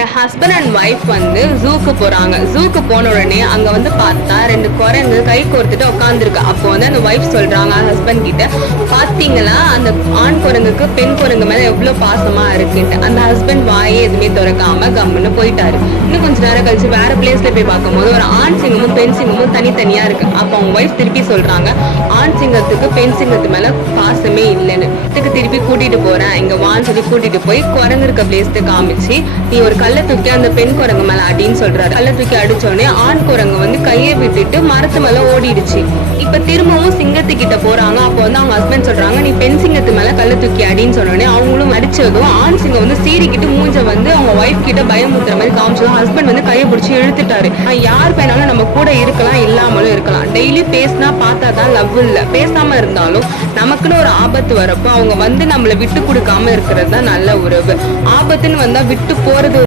N husband and wife வந்து ஜூக்கு போறாங்க. ஜூக்கு போன உடனே அங்க வந்து பார்த்தா 2 குரங்கு கை கோர்த்துட்டு உட்காந்துருக்கு. அப்போ வந்து அந்த ஒய்ஃப் சொல்றாங்க ஹஸ்பண்ட் கிட்ட, பாத்தீங்களா அந்த ஆண் குரங்குக்கு பெண் குரங்கு மேல எவ்வளவு பாசமா இருக்குன்ட்டு. அந்த ஹஸ்பண்ட் வாயே எதுவுமே திறக்காம கம்முன்னு போயிட்டாரு. இன்னும் கொஞ்ச நேரம் கழிச்சு வேற பிளேஸ்ல போய் பார்க்கும்போது ஒரு ஆண் சிங்கமும் பெண் சிங்கமும் தனித்தனியா இருக்கு. அப்ப அவங்க ஒய்ஃப் திருப்பி சொல்றாங்க, ஆண் சிங்கத்துக்கு பெண் சிங்கத்து மேல பாசமே இல்லைன்னு. இதுக்கு திருப்பி கூட்டிட்டு போறேன் இங்க வான்னு சொல்லி கூட்டிட்டு போய் குரங்கு இருக்க பிளேஸ்க்கு காமிச்சு, நீ ஒரு கல்லை தூக்கி அந்த பெண் குரங்கு மேல அடின்னு சொல்றாரு. கல்லை தூக்கி அடிச்சோடனே ஆண் குரங்கு வந்து கையை விட்டுட்டு மரத்து மேல ஓடிடுச்சு. இப்ப திரும்பவும் சிங்கத்துக்கிட்ட போறாங்க. அப்போ வந்து அவங்க ஹஸ்பண்ட் சொல்றாங்க, நீ பெண் சிங்கத்து மேல கல்லை தூக்கி அடின்னு சொன்னோடனே அவங்களும் அடிச்சதும் ஆண் சிங்கம் வந்து சீறிக்கிட்டு மூஞ்ச வந்து அவங்க ஒய்ஃப் கிட்ட பயமுத்துற மாதிரி காமிச்சதும் ஹஸ்பண்ட் வந்து கையை பிடிச்சி இழுத்துட்டாரு. யார் வேணாலும் நம்ம கூட இருக்கலாம், இல்லாமலும் இருக்கலாம். டெய்லி பேசினா பார்த்தா தான் லவ் இல்ல. பேசாம இருந்தாலும் நமக்குன்னு ஒரு ஆபத்து வரப்போ அவங்க வந்து நம்மளை விட்டு கொடுக்காம இருக்கிறது தான் நல்ல உறவு. ஆபத்துன்னு வந்தா விட்டு போறது